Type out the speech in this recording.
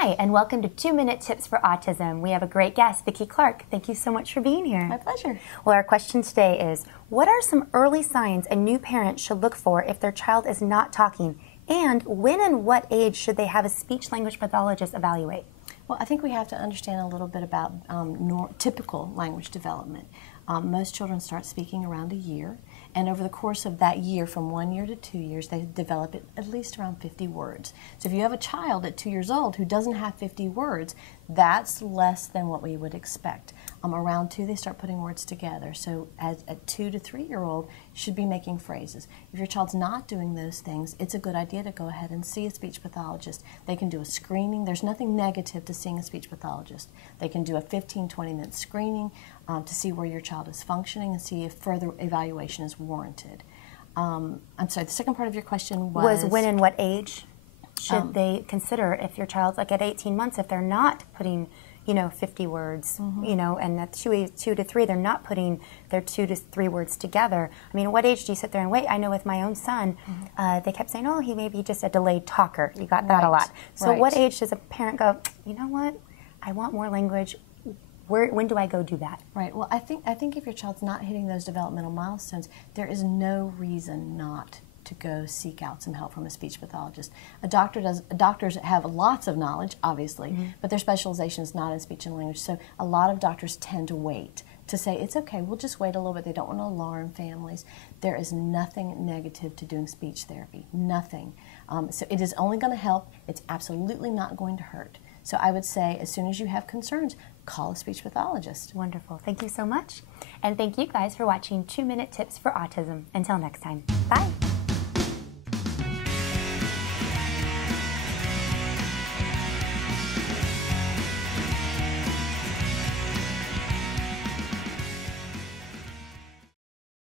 Hi, and welcome to 2-Minute Tips for Autism. We have a great guest, Vicki Clarke. Thank you so much for being here. My pleasure. Well, our question today is, what are some early signs a new parent should look for if their child is not talking? And when and what age should they have a speech language pathologist evaluate? Well, I think we have to understand a little bit about typical language development. Most children start speaking around a year, and over the course of that year, from 1 year to 2 years, they develop at least around 50 words. So if you have a child at 2 years old who doesn't have 50 words, that's less than what we would expect. Around 2, they start putting words together. So as a 2 to 3 year old should be making phrases. If your child's not doing those things, it's a good idea to go ahead and see a speech pathologist. They can do a screening. There's nothing negative to seeing a speech pathologist. They can do a 15-20-minute screening to see where your child is functioning and see if further evaluation is warranted. I'm sorry, the second part of your question was when and what age should they consider if your child's like at 18 months, if they're not putting 50 words, and at 2 to 3, they're not putting their 2 to 3 words together. I mean, what age do you sit there and wait? I know with my own son, they kept saying, oh, he may be just a delayed talker. You got that a lot. So what age does a parent go, you know what, I want more language. When do I go do that? Right. Well, I think if your child's not hitting those developmental milestones, there is no reason not to go seek out some help from a speech pathologist. Doctors have lots of knowledge, obviously, but their specialization is not in speech and language. So a lot of doctors tend to wait to say, it's okay, we'll just wait a little bit. They don't want to alarm families. There is nothing negative to doing speech therapy, nothing. So it is only going to help. It's absolutely not going to hurt. So I would say as soon as you have concerns, call a speech pathologist. Wonderful. Thank you so much. And thank you guys for watching 2-Minute Tips for Autism. Until next time. Bye.